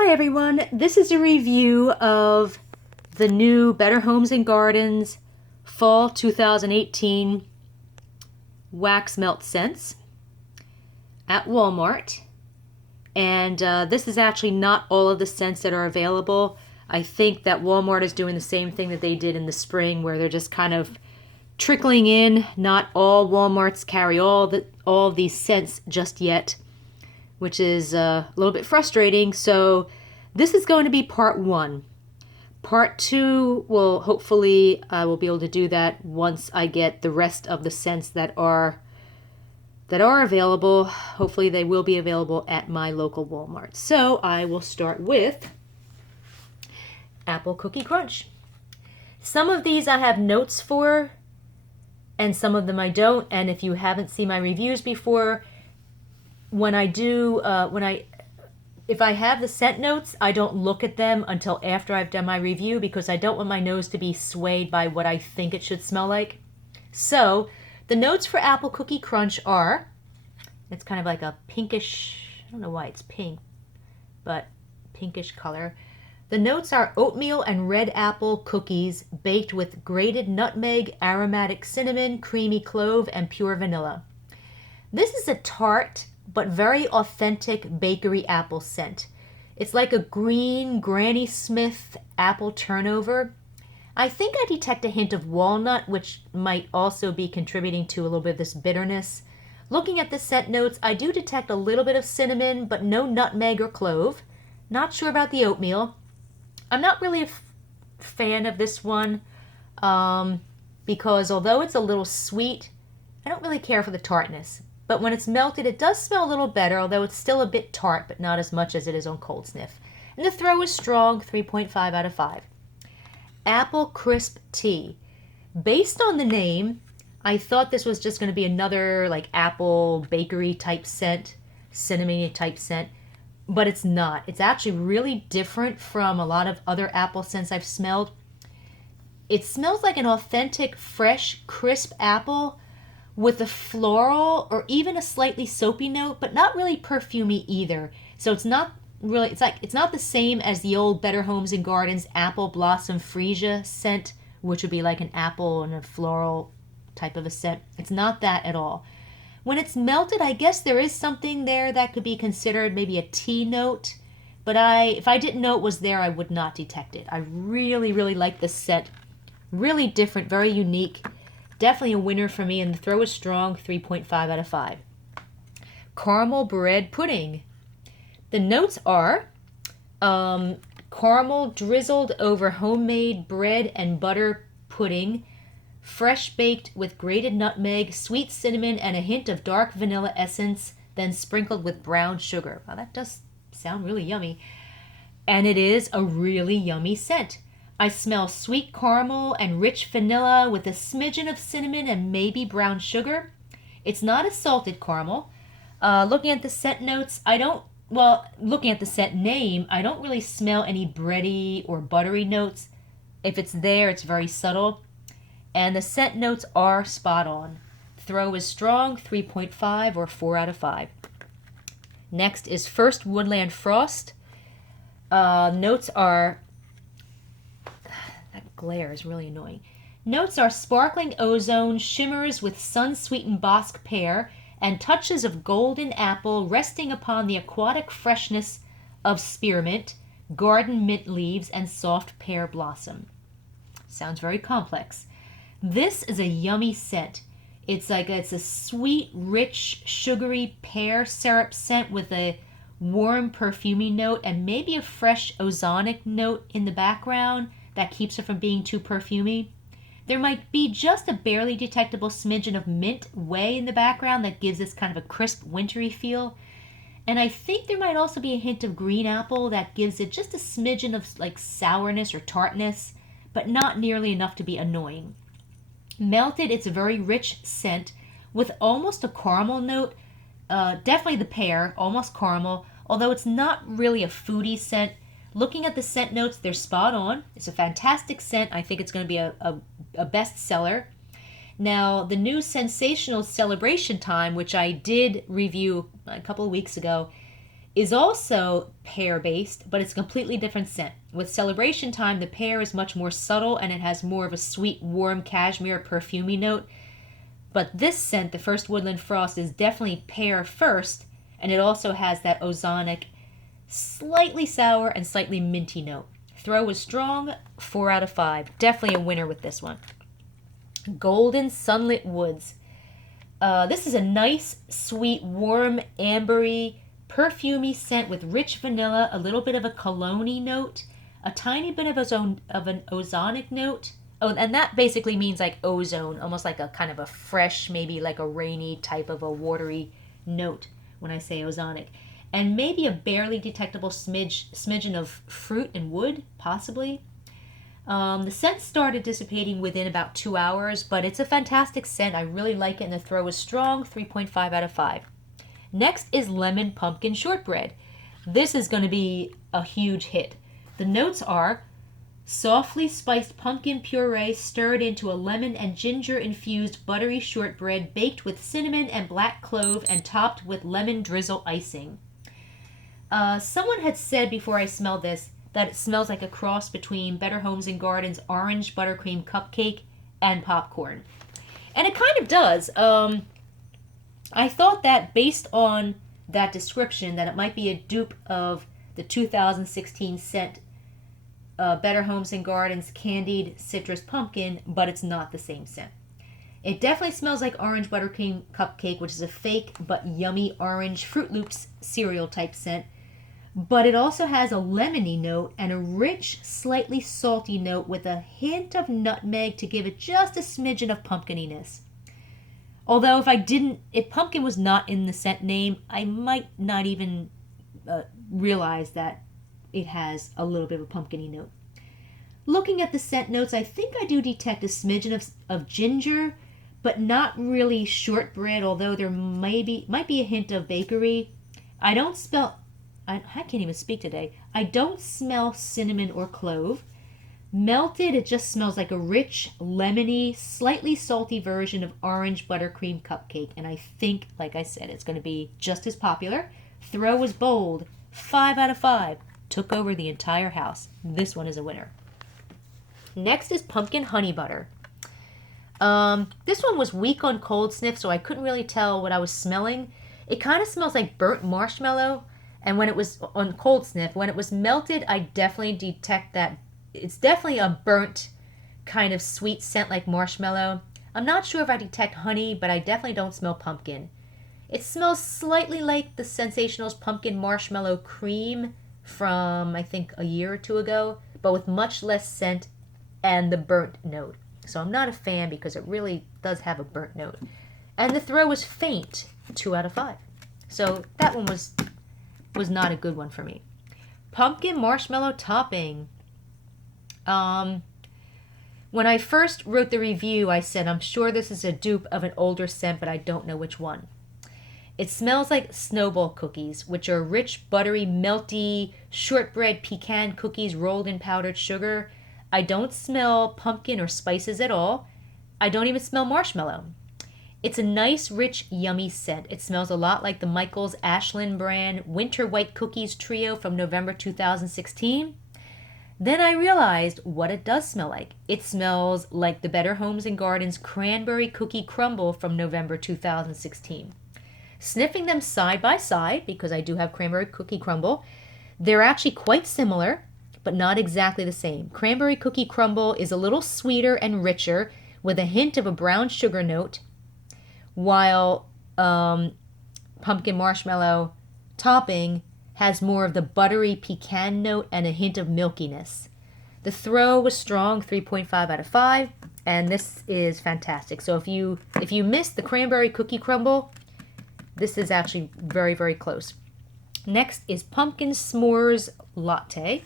Hi everyone, this is a review of the new Better Homes and Gardens Fall 2018 Wax Melt Scents at Walmart. And this is actually not all of the scents that are available. I think that Walmart is doing the same thing that they did in the spring, where they're just kind of trickling in. Not all Walmarts carry all these scents just yet, which is a little bit frustrating. So this is going to be part one. Part two will hopefully I will be able to do that once I get the rest of the scents that are available. Hopefully they will be available at my local Walmart. So I will start with Apple Cookie Crunch. Some of these I have notes for, and some of them I don't. And if you haven't seen my reviews before, if I have the scent notes, I don't look at them until after I've done my review, because I don't want my nose to be swayed by what I think it should smell like. So the notes for Apple Cookie Crunch are, it's kind of like a pinkish, I don't know why it's pink, but pinkish color. The notes are oatmeal and red apple cookies baked with grated nutmeg, aromatic cinnamon, creamy clove, and pure vanilla. This is a tart but very authentic bakery apple scent. It's like a green Granny Smith apple turnover. I think I detect a hint of walnut, which might also be contributing to a little bit of this bitterness. Looking at the scent notes, I do detect a little bit of cinnamon, but no nutmeg or clove. Not sure about the oatmeal. I'm not really a fan of this one because although it's a little sweet, I don't really care for the tartness. But when it's melted, it does smell a little better, although it's still a bit tart, but not as much as it is on cold sniff. And the throw is strong, 3.5 out of 5. Apple Crisp Tea. Based on the name, I thought this was just going to be another like apple bakery type scent, cinnamon type scent, but it's not. It's actually really different from a lot of other apple scents I've smelled. It smells like an authentic, fresh, crisp apple, with a floral or even a slightly soapy note, but not really perfumey either. So it's not the same as the old Better Homes and Gardens Apple Blossom Freesia scent, which would be like an apple and a floral type of a scent. It's not that at all. When it's melted, I guess there is something there that could be considered maybe a tea note, but if I didn't know it was there, I would not detect it. I really, really like this scent. Really different, very unique. Definitely a winner for me, and the throw is strong, 3.5 out of 5. Caramel bread pudding. The notes are caramel drizzled over homemade bread and butter pudding, fresh baked with grated nutmeg, sweet cinnamon, and a hint of dark vanilla essence, then sprinkled with brown sugar. Wow, that does sound really yummy. And it is a really yummy scent. I smell sweet caramel and rich vanilla with a smidgen of cinnamon and maybe brown sugar. It's not a salted caramel. Looking at the scent notes, looking at the scent name, I don't really smell any bready or buttery notes. If it's there, it's very subtle. And the scent notes are spot on. Throw is strong, 3.5 or 4 out of 5. Next is First Woodland Frost. Notes are... That glare is really annoying. Notes are sparkling ozone, shimmers with sun-sweetened Bosque pear, and touches of golden apple resting upon the aquatic freshness of spearmint, garden mint leaves, and soft pear blossom. Sounds very complex. This is a yummy scent. It's a sweet, rich, sugary pear syrup scent with a warm, perfumey note and maybe a fresh ozonic note in the background that keeps it from being too perfumey. There might be just a barely detectable smidgen of mint way in the background that gives this kind of a crisp, wintry feel. And I think there might also be a hint of green apple that gives it just a smidgen of like sourness or tartness, but not nearly enough to be annoying. Melted, it's a very rich scent with almost a caramel note. Definitely the pear, almost caramel, although it's not really a foodie scent. Looking at the scent notes, they're spot on. It's a fantastic scent. I think it's going to be a bestseller. Now, the new Sensational Celebration Time, which I did review a couple of weeks ago, is also pear-based, but it's a completely different scent. With celebration time, the pear is much more subtle and it has more of a sweet, warm cashmere perfumey note. But this scent, the first Woodland Frost, is definitely pear first, and it also has that ozonic, slightly sour and slightly minty note. Throw was strong, 4 out of 5. Definitely a winner with this one. Golden Sunlit Woods. This is a nice, sweet, warm, ambery, perfumey scent with rich vanilla, a little bit of a cologne note, a tiny bit of an ozonic note. Oh, and that basically means like ozone, almost like a kind of a fresh, maybe like a rainy type of a watery note when I say ozonic. And maybe a barely detectable smidgen of fruit and wood, possibly. The scent started dissipating within about 2 hours, but it's a fantastic scent. I really like it, and the throw is strong, 3.5 out of 5. Next is lemon pumpkin shortbread. This is going to be a huge hit. The notes are softly spiced pumpkin puree stirred into a lemon and ginger infused buttery shortbread baked with cinnamon and black clove and topped with lemon drizzle icing. Someone had said before I smelled this that it smells like a cross between Better Homes and Gardens orange buttercream cupcake and popcorn. And it kind of does. I thought that based on that description that it might be a dupe of the 2016 scent Better Homes and Gardens Candied Citrus Pumpkin, but it's not the same scent. It definitely smells like orange buttercream cupcake, which is a fake but yummy orange Fruit Loops cereal type scent. But it also has a lemony note and a rich, slightly salty note with a hint of nutmeg to give it just a smidgen of pumpkininess. Although if pumpkin was not in the scent name, I might not even realize that it has a little bit of a pumpkiny note. Looking at the scent notes, I think I do detect a smidgen of ginger, but not really shortbread, although there might be a hint of bakery. I can't even speak today. I don't smell cinnamon or clove. Melted, it just smells like a rich, lemony, slightly salty version of orange buttercream cupcake. And I think, like I said, it's going to be just as popular. Throw was bold. 5 out of 5. Took over the entire house. This one is a winner. Next is pumpkin honey butter. This one was weak on cold sniff, so I couldn't really tell what I was smelling. It kind of smells like burnt marshmallow. And when it was on cold sniff, when it was melted, I definitely detect that it's definitely a burnt kind of sweet scent like marshmallow. I'm not sure if I detect honey, but I definitely don't smell pumpkin. It smells slightly like the Sensational's pumpkin marshmallow cream from, I think, a year or two ago, but with much less scent and the burnt note. So I'm not a fan because it really does have a burnt note. And the throw was faint, 2 out of 5. So that one was not a good one for me. Pumpkin marshmallow topping. When I first wrote the review, I said, I'm sure this is a dupe of an older scent, but I don't know which one. It smells like snowball cookies, which are rich, buttery, melty, shortbread pecan cookies rolled in powdered sugar. I don't smell pumpkin or spices at all. I don't even smell marshmallow. It's a nice, rich, yummy scent. It smells a lot like the Michael's Ashland brand Winter White Cookies Trio from November 2016. Then I realized what it does smell like. It smells like the Better Homes and Gardens Cranberry Cookie Crumble from November 2016. Sniffing them side by side, because I do have Cranberry Cookie Crumble, they're actually quite similar, but not exactly the same. Cranberry Cookie Crumble is a little sweeter and richer, with a hint of a brown sugar note, while pumpkin marshmallow topping has more of the buttery pecan note and a hint of milkiness. The throw was strong, 3.5 out of 5, and this is fantastic. So if you missed the Cranberry Cookie Crumble, this is actually very, very close. Next is pumpkin s'mores latte.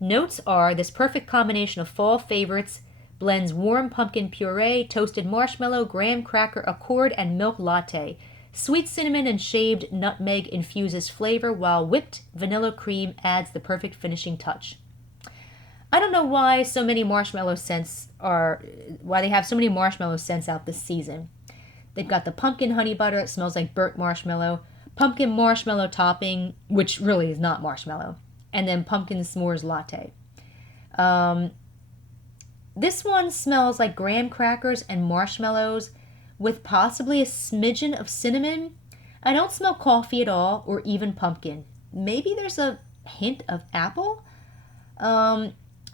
Notes are this perfect combination of fall favorites blends warm pumpkin puree, toasted marshmallow, graham cracker, accord, and milk latte. Sweet cinnamon and shaved nutmeg infuses flavor, while whipped vanilla cream adds the perfect finishing touch. I don't know why they have so many marshmallow scents out this season. They've got the pumpkin honey butter. It smells like burnt marshmallow. pumpkin marshmallow topping, which really is not marshmallow, and then pumpkin s'mores latte. This one smells like graham crackers and marshmallows with possibly a smidgen of cinnamon. I don't smell coffee at all, or even pumpkin. Maybe there's a hint of apple.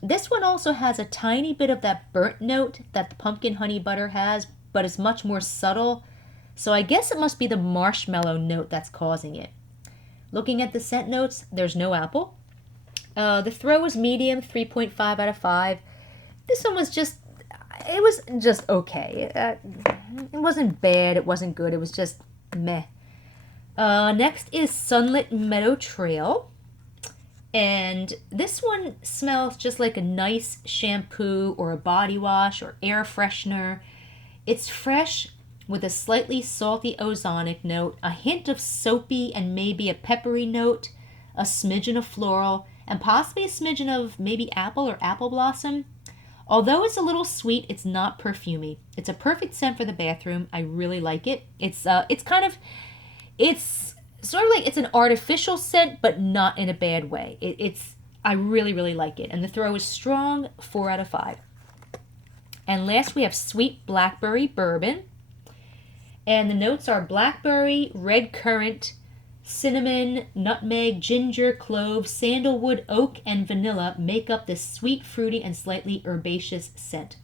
This one also has a tiny bit of that burnt note that the pumpkin honey butter has, but it's much more subtle. So I guess it must be the marshmallow note that's causing it. Looking at the scent notes, there's no apple. The throw is medium, 3.5 out of 5. This one was just okay. It wasn't bad, it wasn't good, it was just meh. Next is Sunlit Meadow Trail. And this one smells just like a nice shampoo or a body wash or air freshener. It's fresh with a slightly salty ozonic note, a hint of soapy and maybe a peppery note, a smidgen of floral, and possibly a smidgen of maybe apple or apple blossom. Although it's a little sweet, it's not perfumey. It's a perfect scent for the bathroom. I really like it. It's sort of like it's an artificial scent, but not in a bad way. I really, really like it. And the throw is strong, 4 out of 5. And last we have Sweet Blackberry Bourbon. And the notes are blackberry, red currant, cinnamon, nutmeg, ginger, clove, sandalwood, oak, and vanilla make up this sweet, fruity, and slightly herbaceous scent.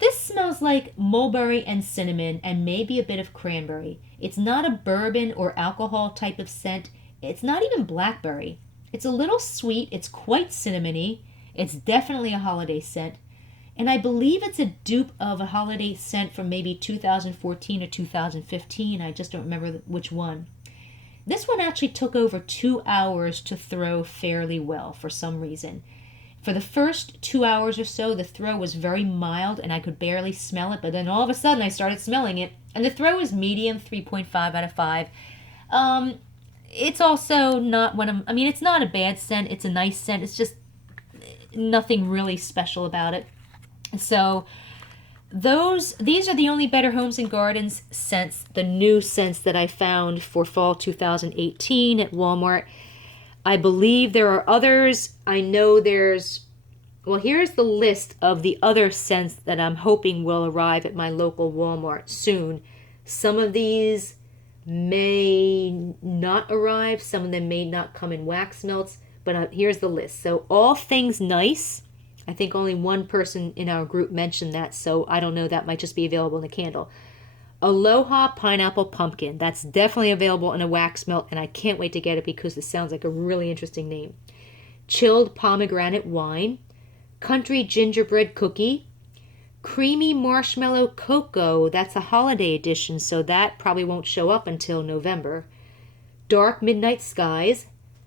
This smells like mulberry and cinnamon and maybe a bit of cranberry. It's not a bourbon or alcohol type of scent. It's not even blackberry. It's a little sweet. It's quite cinnamony. It's definitely a holiday scent. And I believe it's a dupe of a holiday scent from maybe 2014 or 2015. I just don't remember which one. This one actually took over 2 hours to throw fairly well for some reason. For the first 2 hours or so, the throw was very mild and I could barely smell it, but then all of a sudden I started smelling it. And the throw is medium, 3.5 out of 5. It's also not it's not a bad scent. It's a nice scent. It's just nothing really special about it. So these are the only Better Homes and Gardens scents, the new scents that I found for fall 2018 at Walmart. I believe there are others. I know here's the list of the other scents that I'm hoping will arrive at my local Walmart soon. Some of these may not arrive. Some of them may not come in wax melts, but here's the list. So All Things Nice. I think only one person in our group mentioned that, so I don't know. That might just be available in a candle. Aloha Pineapple Pumpkin. That's definitely available in a wax melt, and I can't wait to get it because it sounds like a really interesting name. Chilled Pomegranate Wine. Country Gingerbread Cookie. Creamy Marshmallow Cocoa. That's a holiday edition, so that probably won't show up until November. Dark Midnight Skies.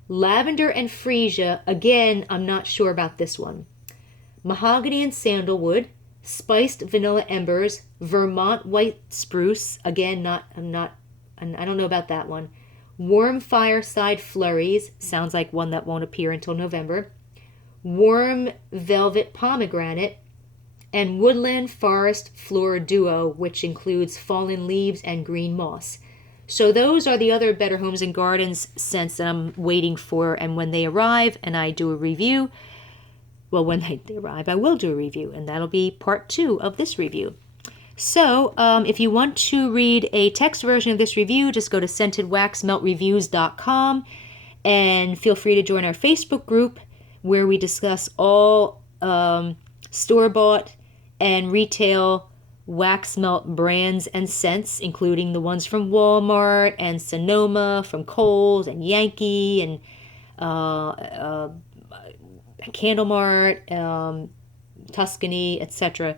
Lavender and Freesia. Again, I'm not sure about this one. Mahogany and Sandalwood, Spiced Vanilla Embers, Vermont White Spruce, again, I don't know about that one. Warm Fireside Flurries, sounds like one that won't appear until November. Warm Velvet Pomegranate, and Woodland Forest Floor Duo, which includes fallen leaves and green moss. So those are the other Better Homes and Gardens scents that I'm waiting for, and when they arrive and I do a review, when they arrive, I will do a review, and that'll be part 2 of this review. So, if you want to read a text version of this review, just go to scentedwaxmeltreviews.com and feel free to join our Facebook group where we discuss all store-bought and retail wax melt brands and scents, including the ones from Walmart and Sonoma, from Kohl's and Yankee and Candlemart, Tuscany, etc.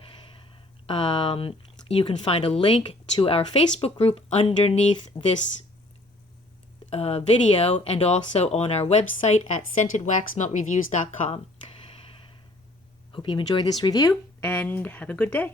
You can find a link to our Facebook group underneath this video and also on our website at scentedwaxmeltreviews.com. Hope you enjoyed this review and have a good day.